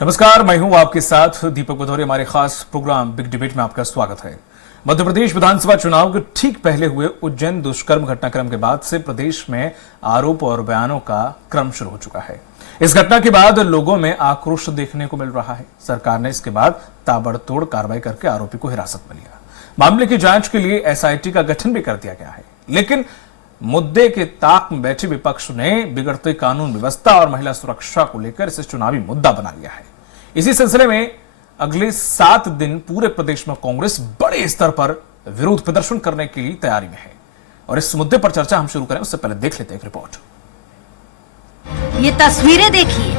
नमस्कार, मैं हूं आपके साथ दीपक भदौरे। हमारे खास प्रोग्राम बिग डिबेट में आपका स्वागत है। मध्य प्रदेश विधानसभा चुनाव के ठीक पहले हुए उज्जैन दुष्कर्म घटनाक्रम के बाद से प्रदेश में आरोप और बयानों का क्रम शुरू हो चुका है। इस घटना के बाद लोगों में आक्रोश देखने को मिल रहा है। सरकार ने इसके बाद ताबड़तोड़ कार्रवाई करके आरोपी को हिरासत में लिया। मामले की जांच के लिए एसआईटी का गठन भी कर दिया गया है, लेकिन मुद्दे के ताक में बैठे विपक्ष ने बिगड़ते कानून व्यवस्था और महिला सुरक्षा को लेकर इसे चुनावी मुद्दा बना लिया है। इसी सिलसिले में अगले 7 दिन पूरे प्रदेश में कांग्रेस बड़े स्तर पर विरोध प्रदर्शन करने के लिए तैयारी में है और इस मुद्दे पर चर्चा हम शुरू करें उससे पहले देख लेते हैं एक रिपोर्ट। ये तस्वीरें देखिए,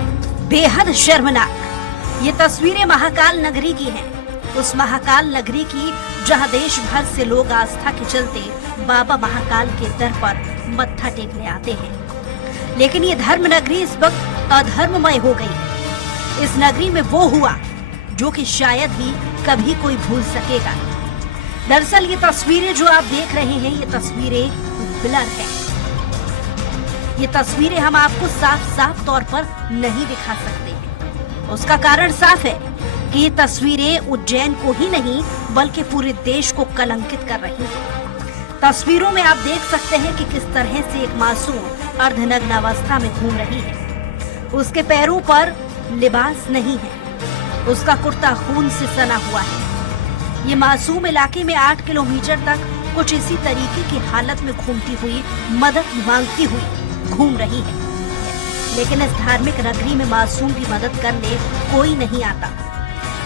बेहद शर्मनाक। ये तस्वीरें महाकाल नगरी की हैं, उस महाकाल नगरी की जहां देश भर से लोग आस्था के चलते बाबा महाकाल के दर पर मत्था टेकने आते हैं। लेकिन ये धर्म नगरी इस वक्त अधर्ममय हो गई है। इस नगरी में वो हुआ जो कि शायद ही कभी कोई भूल सकेगा। दरअसल ये तस्वीरें जो आप देख रहे हैं, ये तस्वीरें ब्लर हैं। ये तस्वीरें हम आपको साफ साफ तौर पर नहीं दिखा सकते। उसका कारण साफ है कि ये तस्वीरें उज्जैन को ही नहीं बल्कि पूरे देश को कलंकित कर रही हैं। तस्वीरों में आप देख सकते हैं कि किस तरह से एक मासूम अर्धनग्न अवस्था में घूम रही है। उसके पैरों पर लिबास नहीं है, उसका कुर्ता खून से सना हुआ है। ये मासूम इलाके में 8 किलोमीटर तक कुछ इसी तरीके की हालत में घूमती हुई, मदद मांगती हुई घूम रही है। लेकिन इस धार्मिक नगरी में मासूम की मदद करने कोई नहीं आता।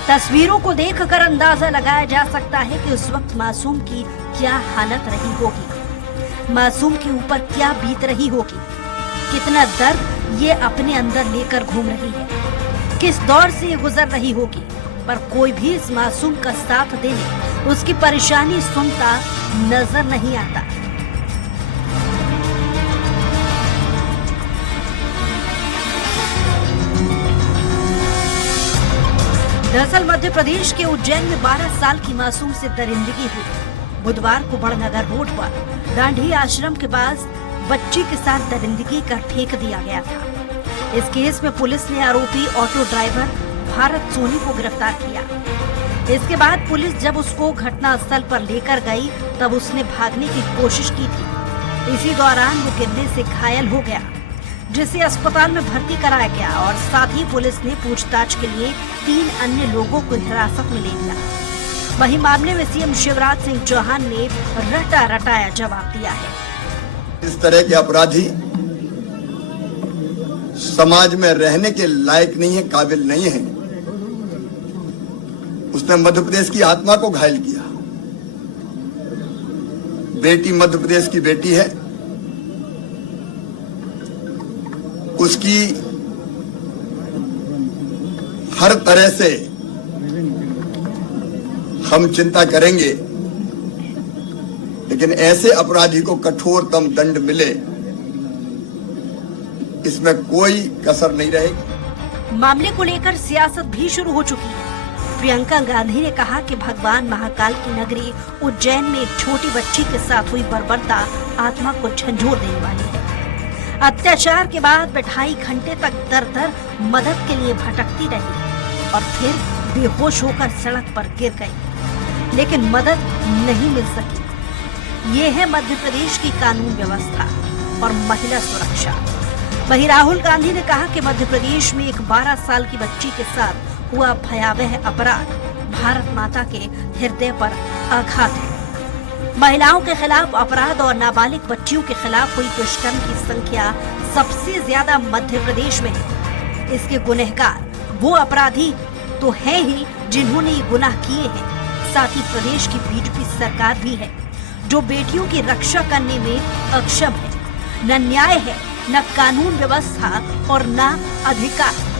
तस्वीरों को देखकर अंदाजा लगाया जा सकता है कि उस वक्त मासूम की क्या हालत रही होगी, मासूम के ऊपर क्या बीत रही होगी, कितना दर्द ये अपने अंदर लेकर घूम रही है, किस दौर से ये गुजर रही होगी। पर कोई भी इस मासूम का साथ देने, उसकी परेशानी सुनता नजर नहीं आता। दरअसल मध्य प्रदेश के उज्जैन में 12 साल की मासूम से दरिंदगी हुई। बुधवार को बड़नगर रोड पर डांडी आश्रम के पास बच्ची के साथ दरिंदगी का ठेक दिया गया था। इस केस में पुलिस ने आरोपी ऑटो ड्राइवर भारत सोनी को गिरफ्तार किया। इसके बाद पुलिस जब उसको घटना स्थल पर लेकर गई तब उसने भागने की कोशिश की थी। इसी दौरान वो गिरने से घायल हो गया, जिसे अस्पताल में भर्ती कराया गया और साथ ही पुलिस ने पूछताछ के लिए 3 अन्य लोगों को हिरासत में ले लिया। वहीं मामले में सीएम शिवराज सिंह चौहान ने रटा रटाया जवाब दिया है। इस तरह के अपराधी समाज में रहने के लायक नहीं है, काबिल नहीं है। उसने मध्य प्रदेश की आत्मा को घायल किया। बेटी मध्य प्रदेश की बेटी है, उसकी हर तरह से हम चिंता करेंगे, लेकिन ऐसे अपराधी को कठोरतम दंड मिले, इसमें कोई कसर नहीं रहेगी। मामले को लेकर सियासत भी शुरू हो चुकी है। प्रियंका गांधी ने कहा कि भगवान महाकाल की नगरी उज्जैन में एक छोटी बच्ची के साथ हुई बर्बरता आत्मा को झंझोर देने वाली है। अत्याचार के बाद 2.5 घंटे तक दर मदद के लिए भटकती रही और फिर बेहोश होकर सड़क पर गिर गई, लेकिन मदद नहीं मिल सकी। ये है मध्य प्रदेश की कानून व्यवस्था और महिला सुरक्षा। वहीं राहुल गांधी ने कहा कि मध्य प्रदेश में एक 12 साल की बच्ची के साथ हुआ भयावह अपराध भारत माता के हृदय पर आघात है। महिलाओं के खिलाफ अपराध और नाबालिग बच्चियों के खिलाफ हुई दुष्कर्म की संख्या सबसे ज्यादा मध्य प्रदेश में है। इसके गुनहगार वो अपराधी तो है ही जिन्होंने ये गुनाह किए हैं, साथ ही प्रदेश की बीजेपी सरकार भी है जो बेटियों की रक्षा करने में अक्षम है। न न्याय है, न कानून व्यवस्था और न अधिकार।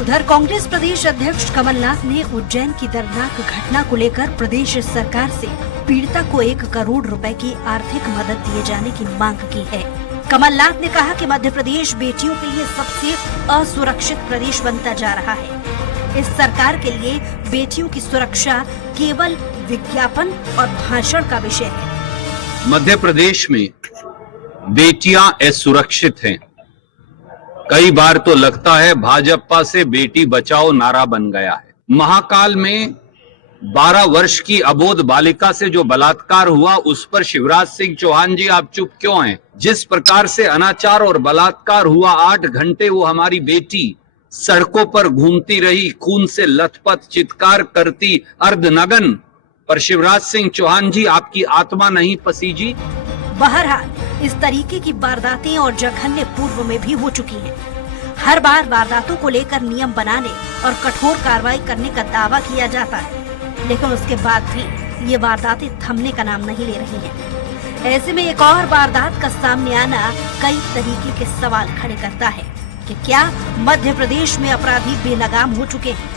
उधर कांग्रेस प्रदेश अध्यक्ष कमलनाथ ने उज्जैन की दर्दनाक घटना को लेकर प्रदेश सरकार से पीड़िता को 1 करोड़ रुपए की आर्थिक मदद दिए जाने की मांग की है। कमलनाथ ने कहा कि मध्य प्रदेश बेटियों के लिए सबसे असुरक्षित प्रदेश बनता जा रहा है। इस सरकार के लिए बेटियों की सुरक्षा केवल विज्ञापन और भाषण का विषय है। मध्य प्रदेश में बेटियां असुरक्षित हैं कई बार तो लगता है भाजपा से बेटी बचाओ नारा बन गया है। महाकाल में 12 वर्ष की अबोध बालिका से जो बलात्कार हुआ, उस पर शिवराज सिंह चौहान जी आप चुप क्यों हैं? जिस प्रकार से अनाचार और बलात्कार हुआ, 8 घंटे वो हमारी बेटी सड़कों पर घूमती रही, खून से लथपथ चित्कार करती अर्धनग्न, पर शिवराज सिंह चौहान जी आपकी आत्मा नहीं पसीजी? बहरहाल इस तरीके की वारदातें और जघन्य पूर्व में भी हो चुकी हैं। हर बार वारदातों को लेकर नियम बनाने और कठोर कार्रवाई करने का दावा किया जाता है, लेकिन उसके बाद भी ये वारदातें थमने का नाम नहीं ले रही हैं। ऐसे में एक और वारदात का सामने आना कई तरीके के सवाल खड़े करता है कि क्या मध्य प्रदेश में अपराधी बेलगाम हो चुके हैं?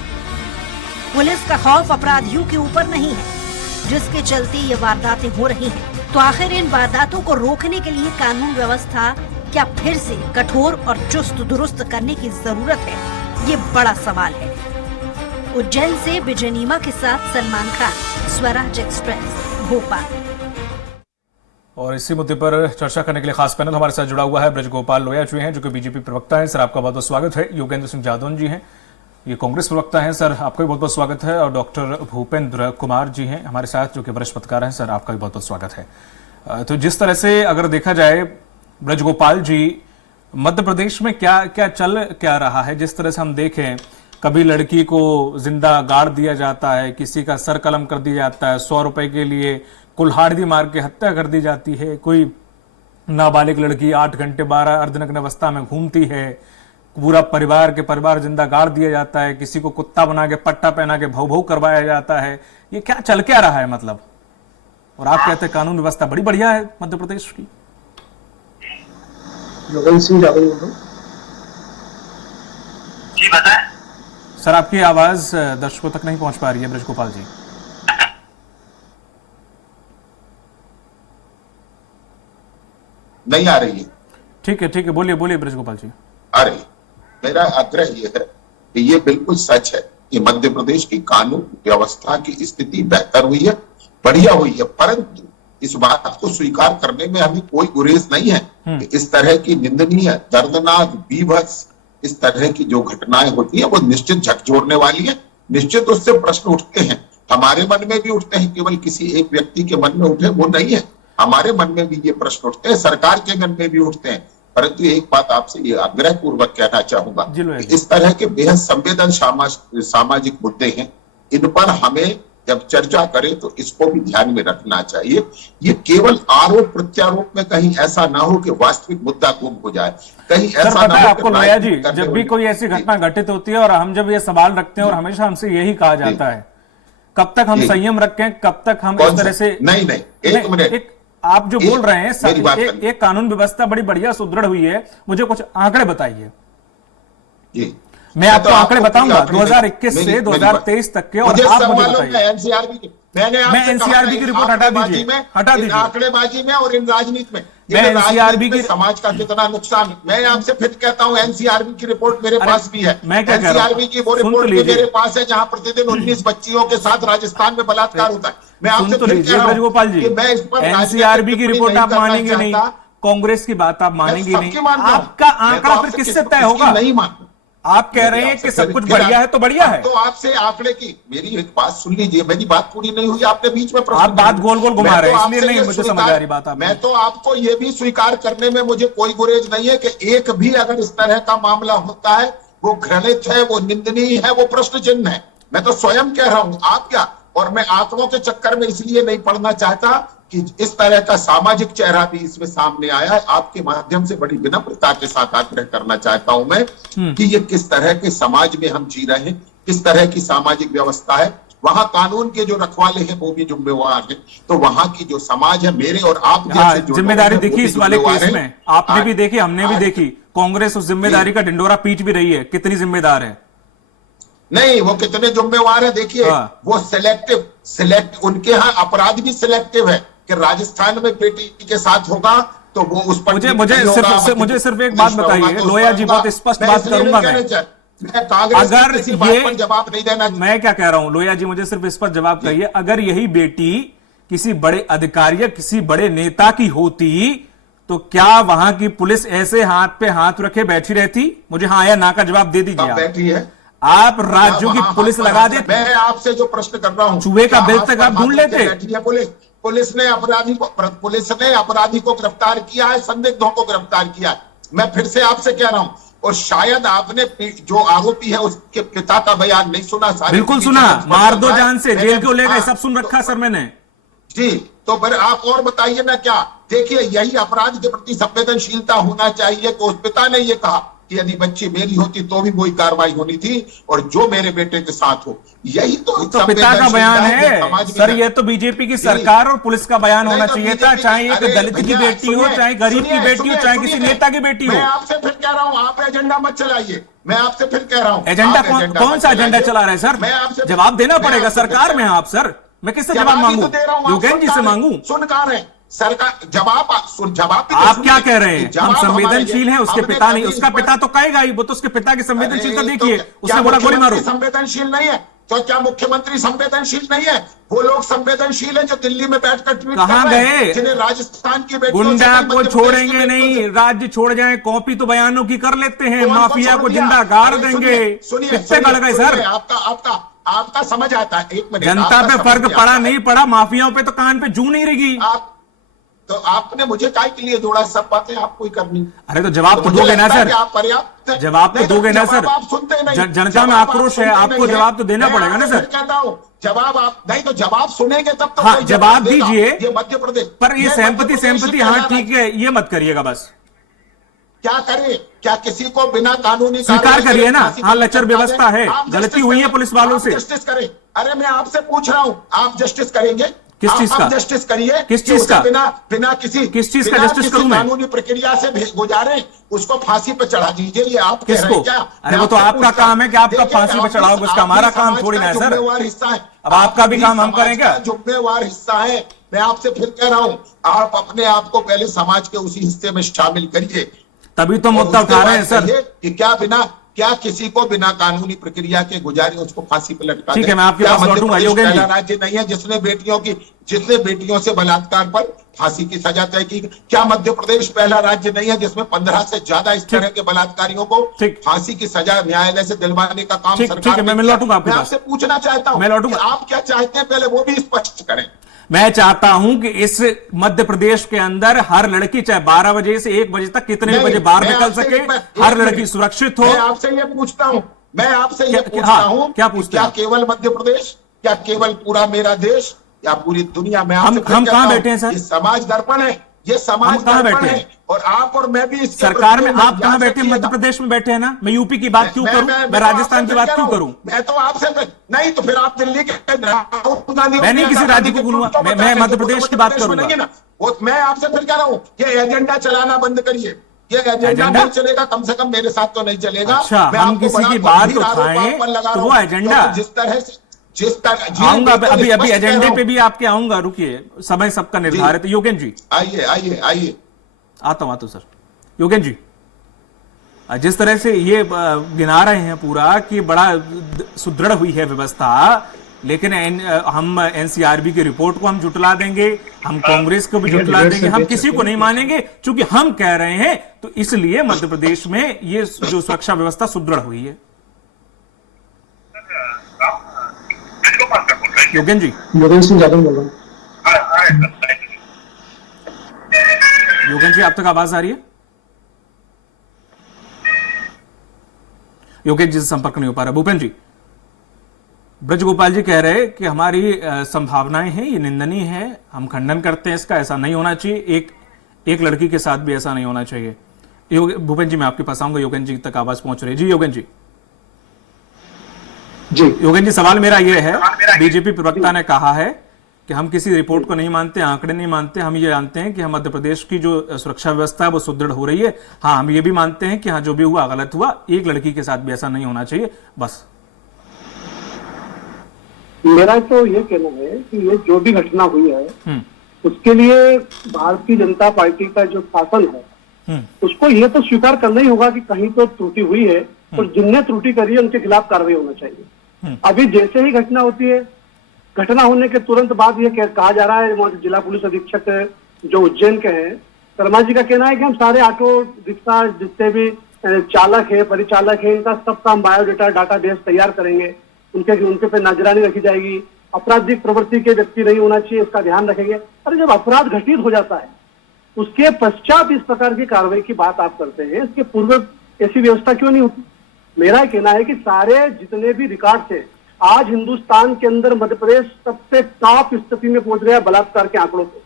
पुलिस का खौफ अपराधियों के ऊपर नहीं है, जिसके चलते ये वारदातें हो रही हैं। तो आखिर इन वारदातों को रोकने के लिए कानून व्यवस्था क्या फिर से कठोर और चुस्त दुरुस्त करने की जरूरत है? ये बड़ा सवाल है। उज्जैन से विजय नीमा के साथ सलमान खान, स्वराज एक्सप्रेस, भोपाल। और इसी मुद्दे पर चर्चा करने के लिए खास पैनल हमारे साथ जुड़ा हुआ है ब्रजगोपाल लोया जी हैं, जो कि बीजेपी प्रवक्ता हैं। सर, आपका बहुत बहुत स्वागत है। योगेंद्र सिंह जादौन जी हैं, ये कांग्रेस प्रवक्ता हैं। सर, आपका भी बहुत बहुत स्वागत है। और डॉक्टर भूपेंद्र कुमार जी हैं हमारे साथ, जो कि वरिष्ठ पत्रकार हैं। सर, आपका भी बहुत बहुत स्वागत है। तो जिस तरह से अगर देखा जाए ब्रजगोपाल जी, मध्य प्रदेश में क्या चल रहा है? जिस तरह से हम देखें, कभी लड़की को जिंदा गाड़ दिया जाता है, किसी का सर कलम कर दिया जाता है, 100 रुपए के लिए कुल्हाड़ी मार के हत्या कर दी जाती है, कोई नाबालिग लड़की 8 घंटे 12 अर्धनग्न अवस्था में घूमती है, पूरा परिवार जिंदा गाड़ दिया जाता है, किसी को कुत्ता बना के पट्टा पहना के भौ भौ करवाया जाता है। ये क्या रहा है मतलब? और आप कहते हैं कानून व्यवस्था बड़ी बढ़िया है मध्य प्रदेश की। योगेंद्र सिंह जादव बोल रहा हूं। जी बताएं। सर, आपकी आवाज दर्शकों तक नहीं पहुंच पा रही है ब्रजगोपाल जी। नहीं आ रही है? ठीक है, बोलिए ब्रजगोपाल जी। आ रही है। मेरा आग्रह यह है कि ये बिल्कुल सच है कि मध्य प्रदेश की कानून व्यवस्था की स्थिति बेहतर हुई है, बढ़िया हुई है, परंतु इस बात को स्वीकार करने में हमें कोई गुरेज नहीं है कि इस तरह की निंदनीय, दर्दनाक, बीभत्स इस तरह की जो घटनाएं होती है वो निश्चित झकझोरने वाली है। निश्चित उससे प्रश्न उठते हैं, हमारे मन में भी उठते हैं, केवल किसी एक व्यक्ति के मन में उठे वो नहीं है, हमारे मन में भी ये प्रश्न उठते हैं, सरकार के मन में भी उठते हैं। परंतु एक बात आपसे ये आग्रह पूर्वक कहना चाहूंगा कि इस तरह के बेहद संवेदन सामाजिक मुद्दे हैं, इन पर हमें जब चर्चा करें तो इसको भी ध्यान में रखना चाहिए। ये केवल आरोप प्रत्यारोप में कहीं ऐसा ना हो कि वास्तविक मुद्दा गुम हो जाए, कहीं ऐसा ना हो। आपको लोया जी, जब भी कोई ऐसी घटना घटित होती है और हम जब ये सवाल रखते हैं और हमेशा हमसे यही कहा जाता है, कब तक हम संयम रखें, कब तक हम इस तरह से नहीं, एक मिनट, आप जो बोल रहे हैं एक कानून व्यवस्था बड़ी बढ़िया सुदृढ़ हुई है, मुझे कुछ आंकड़े बताइए। जी, मैं आपको आंकड़े बताऊंगा 2021 से 2023 तक के, और आप मुझे बताइए। एनसीआरबी की रिपोर्ट हटा दीजिए आंकड़ेबाजी में और इन राजनीति में एनसीआरबी की समाज का कितना नुकसान। मैं आपसे फिर कहता हूं, एनसीआरबी की रिपोर्ट मेरे पास भी है। एनसीआरबी की वो रिपोर्ट भी मेरे पास है जहां प्रतिदिन 19 बच्चियों के साथ राजस्थान में बलात्कार होता है। मैं आपसे फिर कह रहा हूं कि मैं इस पर एनसीआरबी की रिपोर्ट आप मानेंगे नहीं, कांग्रेस की बात आप मानेंगे नहीं, आपका आंकड़ा फिर किससे तय होगा? नहीं मानता। आप कह रहे हैं कि सब कुछ बढ़िया है तो बढ़िया है, तो आपसे आंकड़े की मेरी एक बात सुन लीजिए, मेरी बात पूरी नहीं हुई, आपने बीच में आप बात गोल गोल घुमा रहे हैं, इसलिए नहीं मुझे समझ आ रही बात। मैं तो आपको ये भी स्वीकार करने में मुझे कोई गुरेज नहीं है कि एक भी अगर इस तरह का मामला होता है वो घृणित है, वो निंदनीय है, वो प्रश्न चिन्ह है। मैं तो स्वयं कह रहा हूं, आप क्या। और मैं आंकड़ों के चक्कर में इसलिए नहीं पढ़ना चाहता कि इस तरह का सामाजिक चेहरा भी इसमें सामने आया है। आपके माध्यम से बड़ी विनम्रता के साथ आग्रह करना चाहता हूं मैं कि ये किस तरह के समाज में हम जी रहे हैं, किस तरह की सामाजिक व्यवस्था है। वहां कानून के जो रखवाले हैं वो भी जिम्मेवार है, तो वहां की जो समाज है, मेरे और आप जैसे जो जिम्मेदारी दिखी इस वाले केस में, आपने भी देखी, हमने भी देखी। कांग्रेस उस जिम्मेदारी का ढिंडोरा पीट भी रही है, कितनी जिम्मेदार है। नहीं, वो कितने जिम्मेवार है देखिए, वो सिलेक्ट उनके यहाँ अपराध भी सिलेक्टिव है कि राजस्थान में बेटी के साथ होगा तो वो उस पर मुझे सिर्फ एक बात बताइए लोया जी, बहुत स्पष्ट बात करूंगा मैं अगर ये जवाब नहीं देना। मैं क्या कह रहा हूं लोया जी, मुझे सिर्फ इस पर जवाब कहिए, अगर यही बेटी किसी बड़े अधिकारी या किसी बड़े नेता की होती तो क्या वहां की पुलिस ऐसे हाथ पे हाथ रखे बैठी रहती? मुझे हाँ या ना का जवाब दे दीजिए। कब बैठी है? आप राज्यों की पुलिस लगा देते। मैं आपसे जो प्रश्न कर रहा हूं, चूहे का बिल तक आप ढूंढ लेते। बैठी है पुलिस ने अपराधी को गिरफ्तार किया है, संदिग्धों को गिरफ्तार किया है। मैं फिर से आपसे कह रहा हूं, और शायद आपने जो आरोपी है उसके पिता का बयान नहीं सुना। बिल्कुल सुना, मार दो जान से, जेल क्यों ले गए, सब सुन रखा सर मैंने जी। तो फिर आप और बताइए ना क्या? देखिए, यही अपराध के प्रति संवेदनशीलता होना चाहिए। तो उस पिता ने ये कहा कि यदि बच्ची मेरी होती तो भी वही कार्रवाई होनी थी, और जो मेरे बेटे के साथ हो, यही तो पिता का बयान है सर। ये तो बीजेपी की सरकार और पुलिस का बयान होना चाहिए था, चाहे एक दलित की बेटी हो, चाहे गरीब की बेटी हो, चाहे किसी नेता की बेटी हो। मैं आपसे फिर कह रहा हूं, आप एजेंडा मत चलाइए। मैं आपसे फिर कह रहा हूं, एजेंडा कौन सा एजेंडा चला रहे सर? मैं आपसे जवाब देना पड़ेगा, सरकार में आप सर। मैं किससे जवाब मांगू? योगेंद्र जी से मांगू? सुन कहां रहे सरकार? जवाब आप क्या कह रहे हैं? हम संवेदनशील हैं, उसके पिता नहीं। उसका पिता तो कहेगा ही, वो तो उसके पिता की संवेदनशीलता देखिए। उसने बोला गोली मारो। संवेदनशील नहीं है तो क्या मुख्यमंत्री संवेदनशील नहीं है? वो लोग संवेदनशील है जो दिल्ली में बैठकर ट्वीट कहां गए? जिन्हें राजस्थान की बेटियों गुंडा को छोड़ेंगे नहीं, राज्य छोड़ जाए, कॉपी तो बयानों की कर लेते हैं, माफिया को जिंदा गाड़ देंगे। कितने गड़ गए सर? आपका समझ आता है? एक मिनट, जनता पे फर्क पड़ा नहीं पड़ा, माफियाओं पे तो कान पे जू नहीं रही। तो आपने मुझे काय के लिए जोड़ा? सब बातें आपको ही करनी। अरे तो जवाब तो दोगे ना सर? पर्याप्त जवाब तो दोगे ना सर? आप सुनते नहीं। जनता में आक्रोश है, आपको जवाब तो देना पड़ेगा ना सर? कहता हूँ जवाब आप नहीं, तो जवाब सुनेंगे तब तो। हाँ, जवाब दीजिए। ये मध्य प्रदेश पर ये सहमति हाँ ठीक है, ये मत करिएगा बस। क्या करे? क्या किसी को बिना कानूनी स्वीकार करिए ना? हाँ, लचर व्यवस्था है, गलती हुई है पुलिस वालों से। जस्टिस करें। अरे मैं आपसे पूछ रहा हूँ, आप जस्टिस करेंगे? किस चीज का जस्टिस करिए? किस चीज का? बिना किस चीज का जस्टिस करूं मैं? कानूनी प्रक्रिया से गुजारे, उसको फांसी पे चढ़ा दीजिए। ये आप कह रहे हैं क्या? अरे वो तो आपका काम है कि आपका फांसी पे चढ़ाओगे, उसका हमारा काम थोड़ी ना है सर। जिम्मेवार हिस्सा है। अब आपका भी काम हम करें क्या? जिम्मेवार हिस्सा है। मैं आपसे फिर कह रहा हूँ, आप अपने आप को पहले समाज के उसी हिस्से में शामिल करिए। तभी तो मुद्दा उठा रहे हैं सर कि क्या किसी को बिना कानूनी प्रक्रिया के गुजारे उसको फांसी पर लटका? ठीक है, मैं आपके पास लौटूंगा। योगेंद्र जी, राज्य नहीं है जिसने बेटियों से बलात्कार पर फांसी की सजा तय की। क्या मध्य प्रदेश पहला राज्य नहीं है जिसमें 15 से ज्यादा इस तरह के बलात्कारियों को फांसी की सजा न्यायालय से दिलवाने का काम सरकार ने? मैं लौटूंगा आपके पास। आपसे पूछना चाहता हूँ, आप क्या चाहते हैं, पहले वो भी स्पष्ट करें। मैं चाहता हूं कि इस मध्य प्रदेश के अंदर हर लड़की, चाहे 12 बजे से 1 बजे तक, कितने बजे बाहर निकल सके, हर लड़की सुरक्षित हो। मैं आपसे ये पूछता हूं, क्या पूछते हैं? केवल मध्य प्रदेश, क्या केवल पूरा मेरा देश, या पूरी दुनिया में? हम कहां बैठे हैं सर? ये समाज दर्पण है, ये समाज दर्पण है। और आप और मैं भी सरकार में। आप कहां बैठे? मध्य प्रदेश में बैठे हैं ना? मैं यूपी की बात क्यों करूं? मैं राजस्थान की बात क्यों करूं? मैं तो आपसे नहीं, तो फिर आप दिल्ली के राहुल गांधी, मैं नहीं किसी राज्य को बोलूंगा, मैं मध्य प्रदेश की बात करूंगा। मैं आपसे फिर कह रहा हूं, ये एजेंडा चलाना बंद करिए। ये एजेंडा नहीं चलेगा, कम से कम मेरे साथ तो नहीं चलेगा। अच्छा, हम किसी की बात उठाएं तो वो एजेंडा जिस तरह आऊंगा। अभी एजेंडे पे भी आपके आऊंगा, रुकिए, समय सबका निर्धारित है। योगेंद्र जी आइए आता हूं सर। योगेंद्र जी, जिस तरह से ये गिना रहे हैं पूरा कि बड़ा सुदृढ़ हुई है व्यवस्था, लेकिन हम एनसीआरबी की रिपोर्ट को हम जुटला देंगे, हम कांग्रेस को भी जुटला देंगे, हम किसी को नहीं मानेंगे। क्योंकि हम कह रहे हैं तो इसलिए मध्य प्रदेश में ये जो सुरक्षा व्यवस्था सुदृढ़ हुई है। योगेंद्र जी, योगेंद्र सिंह यादव बोल रहा हूं। योगेंद्र जी, आप तक आवाज आ रही है? योगेंद्र जी से संपर्क नहीं हो पा रहा। भूपेंद्र जी, ब्रजगोपाल जी कह रहे कि हमारी संभावनाएं हैं, ये निंदनीय है, हम खंडन करते हैं इसका, ऐसा नहीं होना चाहिए, एक लड़की के साथ भी ऐसा नहीं होना चाहिए। भूपेंद्र जी, मैं आपके पास आऊंगा, योगेंद्र जी तक आवाज पहुंच रही है। जी योगेंद्र जी। जी योगेंद्र जी, सवाल मेरा यह है, बीजेपी प्रवक्ता ने कहा है कि हम किसी रिपोर्ट को नहीं मानते, आंकड़े नहीं मानते, हम ये जानते हैं कि हम मध्य प्रदेश की जो सुरक्षा व्यवस्था है वो सुदृढ़ हो रही है। हाँ, हम ये भी मानते हैं कि हाँ, जो भी हुआ गलत हुआ, एक लड़की के साथ भी ऐसा नहीं होना चाहिए। बस मेरा तो ये कहना है कि ये जो भी घटना हुई है उसके लिए भारतीय जनता पार्टी का जो शासन है उसको ये तो स्वीकार करना ही होगा कि कहीं तो त्रुटि हुई है, और जिनने त्रुटि करी है उनके खिलाफ कार्रवाई होना चाहिए। अभी जैसे ही घटना होती है, घटना होने के तुरंत बाद ये कहा जा रहा है, जिला पुलिस अधीक्षक जो उज्जैन के हैं शर्मा जी का कहना है कि हम सारे ऑटो रिक्शा जितने भी चालक है, परिचालक है, इनका सबका हम बायोडेटा डाटाबेस तैयार करेंगे, उनके पे नजरानी रखी जाएगी, आपराधिक प्रवृत्ति के व्यक्ति नहीं होना चाहिए, इसका ध्यान रखेंगे। अरे जब अपराध घटित हो जाता है उसके पश्चात इस प्रकार की कार्रवाई की बात आप करते हैं, इसके पूर्व ऐसी व्यवस्था क्यों नहीं होती? मेरा कहना है कि सारे जितने भी रिकॉर्ड थे, आज हिंदुस्तान के अंदर मध्य प्रदेश सबसे टॉप स्थिति में पहुंच गया बलात्कार के आंकड़ों पे।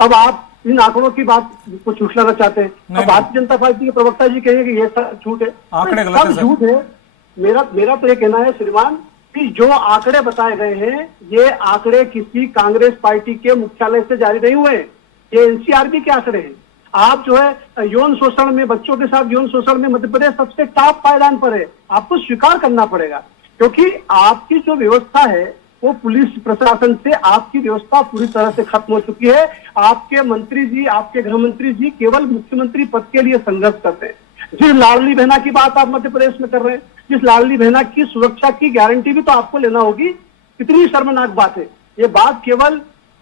अब आप इन आंकड़ों की बात को झूठलाना चाहते हैं। अब भारतीय जनता पार्टी के प्रवक्ता जी कहेंगे कि ये सब झूठ है, आंकड़े गलत सब झूठ है। मेरा तो ये कहना है श्रीमान कि जो आंकड़े बताए गए हैं, ये आंकड़े किसी कांग्रेस पार्टी के मुख्यालय से जारी नहीं हुए, ये एनसीआरबी के आंकड़े हैं। आप जो है यौन शोषण में, बच्चों के साथ यौन शोषण में मध्य प्रदेश सबसे टॉप पायदान पर है, आपको स्वीकार करना पड़ेगा। क्योंकि आपकी जो व्यवस्था है वो पुलिस प्रशासन से आपकी व्यवस्था पूरी तरह से खत्म हो चुकी है। आपके मंत्री जी, आपके गृह मंत्री जी केवल मुख्यमंत्री पद के लिए संघर्ष करते हैं। जिस लाडली बहना की बात आप मध्य प्रदेश में कर रहे हैं, जिस लाडली बहना की सुरक्षा की गारंटी भी तो आपको लेना होगी, कितनी शर्मनाक बात है। ये बात केवल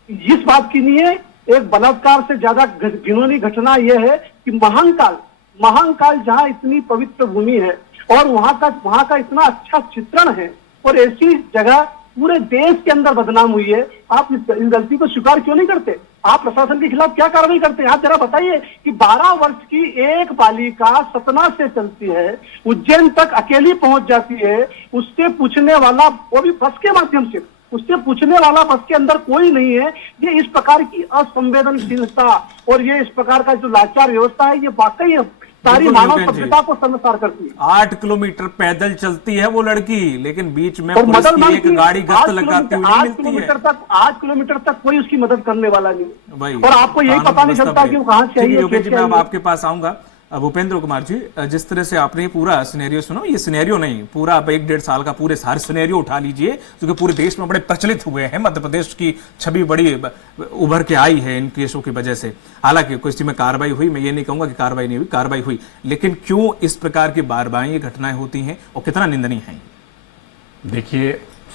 इस बात की नहीं है, एक बलात्कार से ज्यादा घिनौनी घटना यह है कि महाकाल जहां इतनी पवित्र भूमि है और वहां का इतना अच्छा चित्रण है और ऐसी जगह पूरे देश के अंदर बदनाम हुई है, आप इस गलती को स्वीकार क्यों नहीं करते? आप प्रशासन के खिलाफ क्या कार्रवाई करते हैं? आप जरा बताइए कि 12 वर्ष की एक बालिका सतना से चलती है, उज्जैन तक अकेली पहुंच जाती है, उससे पूछने वाला, वो भी बस के माध्यम से, उससे पूछने वाला बस के अंदर कोई नहीं है। ये इस प्रकार की असंवेदनशीलता और ये इस प्रकार का जो लाचार व्यवस्था है, ये वाकई सारी मानव सभ्यता को शर्मसार करती है। 8 किलोमीटर पैदल चलती है वो लड़की, लेकिन बीच में पुलिस की एक गाड़ी गश्त लगाती हुई मिलती है। 8 किलोमीटर तक कोई उसकी मदद करने वाला नहीं भाई, और आपको यही पता नहीं चलता कि वो कहां से आई है। योगेश जी, मैं अब आपके पास आऊंगा। भूपेंद्र कुमार जी, जिस तरह से आपने पूरा सिनेरियो सुना, ये सिनेरियो नहीं, पूरा आप 1-1.5 साल का पूरे सारे सिनेरियो उठा लीजिए जो कि पूरे देश में बड़े प्रचलित हुए हैं। मध्य प्रदेश की छवि बड़ी उभर के आई है इन केसों की वजह से। हालांकि किसी में कार्रवाई हुई, मैं ये नहीं कहूंगा कि कार्रवाई नहीं हुई, कार्रवाई हुई, लेकिन क्यों इस प्रकार की बार-बार ये घटनाएं होती हैं और कितना निंदनीय है? देखिए,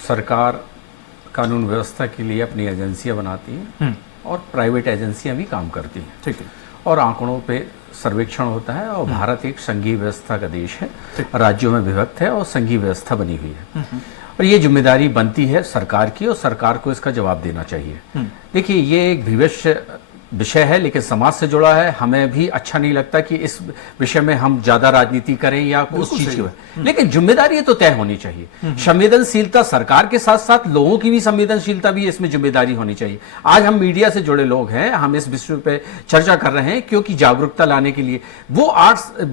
सरकार कानून व्यवस्था के लिए अपनी एजेंसियां बनाती हैं और प्राइवेट एजेंसियां भी काम करती हैं, ठीक है, और आंकड़ों पे सर्वेक्षण होता है। और भारत एक संघीय व्यवस्था का देश है, राज्यों में विभक्त है और संघीय व्यवस्था बनी हुई है, और ये जिम्मेदारी बनती है सरकार की और सरकार को इसका जवाब देना चाहिए। देखिए, ये एक विवश विषय है लेकिन समाज से जुड़ा है। हमें भी अच्छा नहीं लगता कि इस विषय में हम ज्यादा राजनीति करें या उस चीज की, लेकिन जिम्मेदारी तो तय होनी चाहिए। संवेदनशीलता सरकार के साथ साथ लोगों की भी संवेदनशीलता भी इसमें जिम्मेदारी होनी चाहिए। आज हम मीडिया से जुड़े लोग हैं, हम इस विषय पे चर्चा कर रहे हैं क्योंकि जागरूकता लाने के लिए। वो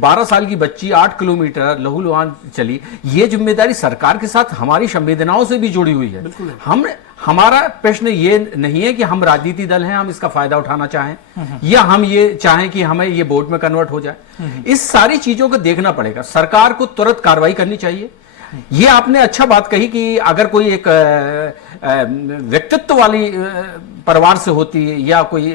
12 साल की बच्ची 8 किलोमीटर लहूलुहान चली, ये जिम्मेदारी सरकार के साथ हमारी संवेदनाओं से भी जुड़ी हुई है। हमारा प्रश्न ये नहीं है कि हम राजनीति दल हैं, हम इसका फायदा उठाना चाहें या हम ये चाहें कि हमें ये वोट में कन्वर्ट हो जाए। इस सारी चीजों को देखना पड़ेगा। सरकार को तुरंत कार्रवाई करनी चाहिए। ये आपने अच्छा बात कही कि अगर कोई एक व्यक्तित्व वाली परिवार से होती है या कोई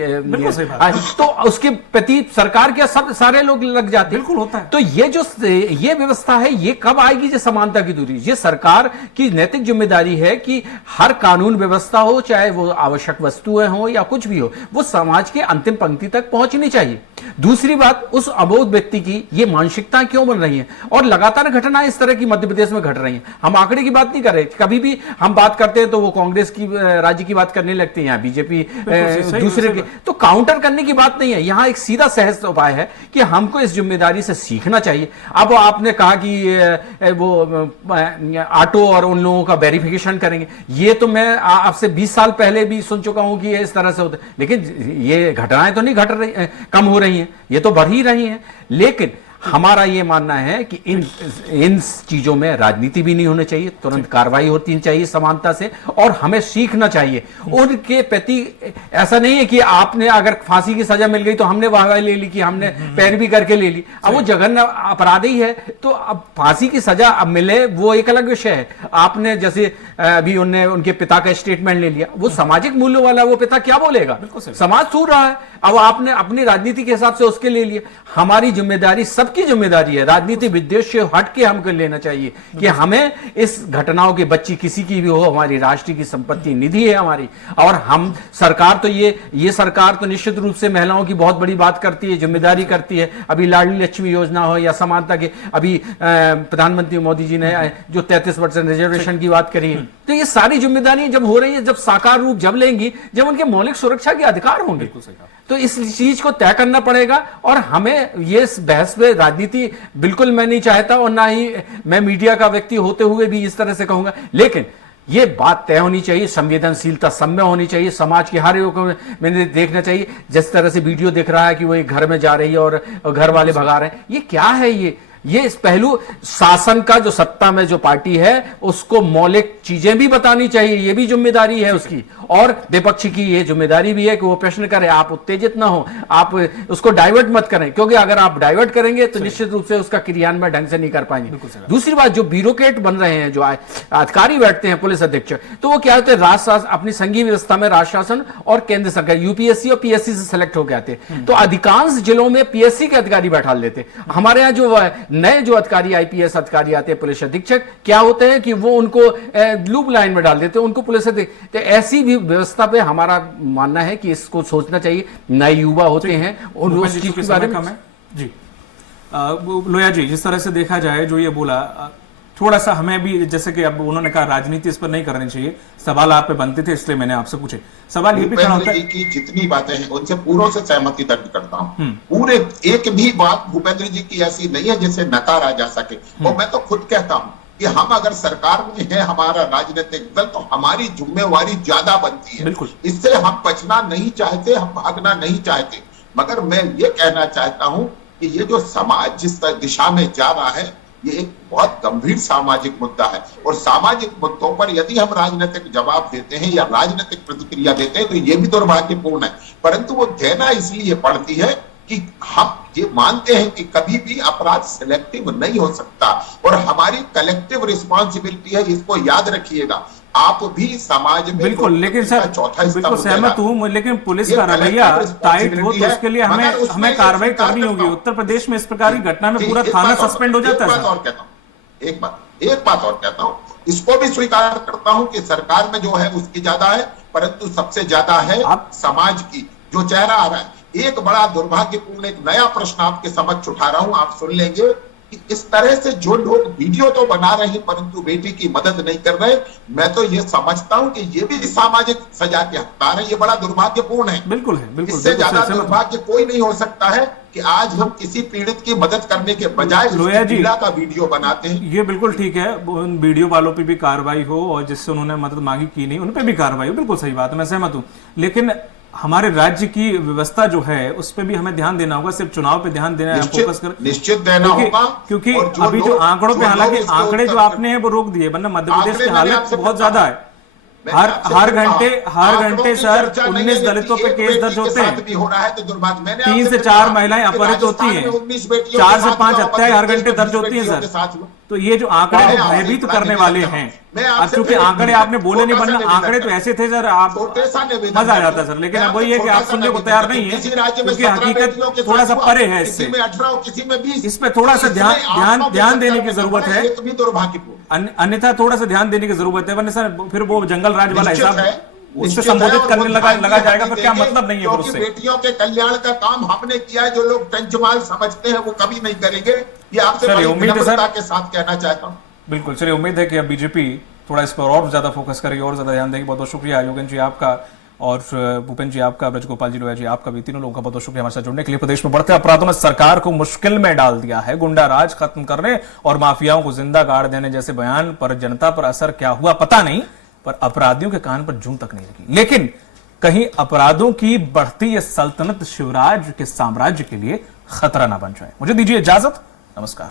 तो उसके प्रति सरकार के सब सारे लोग लग जाते हैं। बिल्कुल होता है। तो ये व्यवस्था है, ये कब आएगी? जो समानता की दूरी, ये सरकार की नैतिक जिम्मेदारी है कि हर कानून व्यवस्था हो, चाहे वो आवश्यक वस्तुएं हो या कुछ भी हो, वो समाज के अंतिम पंक्ति तक पहुंचनी चाहिए। दूसरी बात, उस अबोध व्यक्ति की ये मानसिकता क्यों बन रही है और लगातार घटनाएं इस तरह की मध्य प्रदेश में घट रही हैं। हम आंकड़े की बात नहीं कर रहे, कभी भी हम बात करते हैं तो वो कांग्रेस की राज्य की बात करने लगते हैं, यहाँ बीजेपी दूसरे की, तो काउंटर करने की बात नहीं है। यहाँ एक सीधा सहज उपाय है कि हमको इस जिम्मेदारी से सीखना चाहिए। अब आपने कहा कि वो ऑटो और उन लोगों का वेरिफिकेशन करेंगे, ये तो मैं आपसे 20 साल पहले भी सुन चुका हूं कि इस तरह से होता है, लेकिन ये घटनाएं तो नहीं घट रही, कम हो रही हैं, ये तो बढ़ ही रही हैं। लेकिन हमारा ये मानना है कि इन चीजों में राजनीति भी नहीं होनी चाहिए, तुरंत कार्रवाई होती चाहिए समानता से, और हमें सीखना चाहिए उनके प्रति। ऐसा नहीं है कि आपने अगर फांसी की सजा मिल गई तो हमने वाहवाही ले ली कि हमने पैरवी करके ले ली। अब वो जघन्य अपराधी है तो अब फांसी की सजा अब मिले वो एक अलग विषय है। आपने जैसे अभी उनके पिता का स्टेटमेंट ले लिया, वो सामाजिक मूल्यों वाला वो पिता क्या बोलेगा? समाज सूर रहा है, अब आपने अपनी राजनीति के हिसाब से उसके ले लिया। हमारी जिम्मेदारी सब सबकी जिम्मेदारी है, राजनीति विद्वेष से हट के हमको लेना चाहिए कि हमें इस घटनाओं की, बच्ची किसी की भी हो, हमारी राष्ट्र की संपत्ति निधि है हमारी। और हम सरकार तो ये सरकार तो निश्चित रूप से महिलाओं की बहुत बड़ी बात करती है, जिम्मेदारी करती है। अभी लाडली लक्ष्मी योजना हो या समानता के, अभी प्रधानमंत्री मोदी जी ने जो 33% रिजर्वेशन की बात करी है, तो ये सारी जिम्मेदारी जब हो रही है, जब साकार रूप जब लेंगी, जब उनके मौलिक सुरक्षा के अधिकार होंगे, तो इस चीज को तय करना पड़ेगा। और हमें ये बहस में राजनीति बिल्कुल मैं नहीं चाहता, और ना ही मैं मीडिया का व्यक्ति होते हुए भी इस तरह से कहूंगा, लेकिन ये बात तय होनी चाहिए, संवेदनशीलता सम्य होनी चाहिए, समाज के हर युग में मैंने देखना चाहिए। जिस तरह से वीडियो दिख रहा है कि वो एक घर में जा रही है और घर वाले भगा रहे हैं, ये क्या है? ये इस पहलू शासन का, जो सत्ता में जो पार्टी है, उसको मौलिक चीजें भी बतानी चाहिए, ये भी जिम्मेदारी है उसकी। और विपक्ष की ये जिम्मेदारी भी है कि वो प्रश्न करे, आप उत्तेजित ना हो, आप उसको डाइवर्ट मत करें, क्योंकि अगर आप डाइवर्ट करेंगे तो निश्चित रूप से उसका क्रियान्वयन ढंग से नहीं कर पाएंगे। दूसरी बात, जो ब्यूरोक्रेट बन रहे हैं, जो अधिकारी बैठते हैं, पुलिस अधीक्षक, तो वो क्या होते हैं, राजशासन, अपनी संघीय व्यवस्था में राज शासन और केंद्र सरकार यूपीएससी और पीएससी से सेलेक्ट होकर आते हैं, तो अधिकांश जिलों में पीएससी के अधिकारी बैठा लेते। हमारे यहाँ जो नए जो अधिकारी, आईपीएस अधिकारी आते हैं, पुलिस अधीक्षक, क्या होते हैं कि वो उनको लूप लाइन में डाल देते हैं, उनको पुलिस अधीक्षक। तो ऐसी भी व्यवस्था पे हमारा मानना है कि इसको सोचना चाहिए। नए युवा होते हैं और उस चीज के बारे में जी लोया जी, जिस तरह से देखा जाए जो ये बोला, थोड़ा सा हमें भी, जैसे कि अब उन्होंने कहा राजनीति इस पर नहीं करनी चाहिए, सवाल आप पे बनते थे इसलिए मैंने आपसे पूछे। सवाल ये भी खड़ा होता है कि जितनी बातें हैं उनसे पूरों से सहमति दर्ज करता हूं, पूरे एक भी बात भूपेंद्र जी की ऐसी नहीं है जिसे नकारा जा सके। और मैं तो खुद कहता हूं कि हम अगर सरकार में है, हमारा राजनीतिक दल, तो हमारी जिम्मेवारी ज्यादा बनती है। इससे हम बचना नहीं चाहते, हम भागना नहीं चाहते, मगर मैं ये कहना चाहता हूं कि ये जो समाज जिस दिशा में जा रहा है, ये एक बहुत गंभीर सामाजिक मुद्दा है। और सामाजिक मुद्दों पर यदि हम राजनीतिक जवाब देते हैं या राजनीतिक प्रतिक्रिया देते हैं तो ये भी दुर्भाग्यपूर्ण है, परंतु वो देना इसलिए पड़ती है कि हम ये मानते हैं कि कभी भी अपराध सिलेक्टिव नहीं हो सकता और हमारी कलेक्टिव रिस्पॉन्सिबिलिटी है, इसको याद रखिएगा। आप भी समाज में, बिल्कुल, लेकिन सर बिल्कुल सहमत हूं, लेकिन पुलिस का रवैया टाइट हो तो उसके लिए हमें कार्रवाई करनी होगी। उत्तर प्रदेश में इस प्रकार की घटना में पूरा थाना सस्पेंड हो जाता है। एक बात और कहता हूं, इसको भी स्वीकार करता हूं कि सरकार में जो है उसकी ज्यादा है, परंतु सबसे ज्यादा है समाज की जो चेहरा आ रहा है। एक बड़ा दुर्भाग्यपूर्ण एक नया प्रश्न आपके समक्ष उठा रहा हूं, आप सुन लेंगे कि इस तरह से जो लोग वीडियो तो बना रहे हैं परंतु बेटी की मदद नहीं कर रहे, मैं तो ये समझता हूं कि ये भी सामाजिक सजा के हकदार है। ये बड़ा दुर्भाग्यपूर्ण है। बिल्कुल है, बिल्कुल। इससे ज्यादा दुर्भाग्य कोई नहीं हो सकता है कि आज हम किसी पीड़ित की मदद करने के बजाय पीड़ा का वीडियो बनाते हैं। ये बिल्कुल ठीक है, उन वीडियो वालों पे भी कार्रवाई हो और जिससे उन्होंने मदद मांगी की नहीं, उन पे भी कार्रवाई हो, बिल्कुल सही बात है, मैं सहमत हूं। लेकिन हमारे राज्य की व्यवस्था जो है उस पे भी हमें ध्यान देना होगा, सिर्फ चुनाव पे ध्यान देना है, फोकस कर निश्चित देना होगा, क्योंकि अभी जो आंकड़ों पे, हालांकि आंकड़े जो आपने हैं वो रोक दिए, वरना मध्य प्रदेश की हालत बहुत ज्यादा है। हर घंटे सर 19 दलितों पे केस दर्ज होते हैं, 3 से 4 महिलाएं अपहरित होती हैं, 4 से 5 हत्याएं हर घंटे दर्ज होती हैं सर। तो ये जो आंकड़े को भयभीत करने वाले हैं, अब चूंकि आंकड़े आपने बोले नहीं, बनना आंकड़े तो ऐसे थे सर, आप मजा आ जाता सर, लेकिन अब वही है कि आप सुनने को तैयार नहीं है, क्योंकि हकीकत थोड़ा सा परे है इससे। इस पे थोड़ा सा ध्यान देने की जरूरत है, अन्यथा थोड़ा सा ध्यान देने की जरूरत है, वरना सर फिर वो जंगल राज वाला हिसाब उससे संबोधित करने लगा जाएगा, फिर क्या मतलब नहीं है फिर उससे। बेटियों के कल्याण का काम हमने किया है, जो लोग टंचमाल समझते हैं वो कभी नहीं करेंगे। ये आपसे उम्मीद है सर के साथ कहना चाहता हूँ। बिल्कुल, चलिए उम्मीद है कि अब बीजेपी थोड़ा इस पर और ज्यादा फोकस करेगी और ज्यादा ध्यान देगी। बहुत बहुत शुक्रिया योगेंद्र जी आपका, और भूपेंद्र जी आपका, ब्रजगोपाल जी, लोया जी आपका भी, तीनों लोगों का बहुत बहुत शुक्रिया हमारे साथ जुड़ने के लिए। प्रदेश में बढ़ते अपराधों ने सरकार को मुश्किल में डाल दिया है। गुंडा राज खत्म करने और माफियाओं को जिंदा गाड़ देने जैसे बयान पर जनता पर असर क्या हुआ पता नहीं, पर अपराधियों के कान पर जूं तक नहीं लगी। लेकिन कहीं अपराधों की बढ़ती यह सल्तनत शिवराज के साम्राज्य के लिए खतरा ना बन जाए। मुझे दीजिए इजाजत, नमस्कार।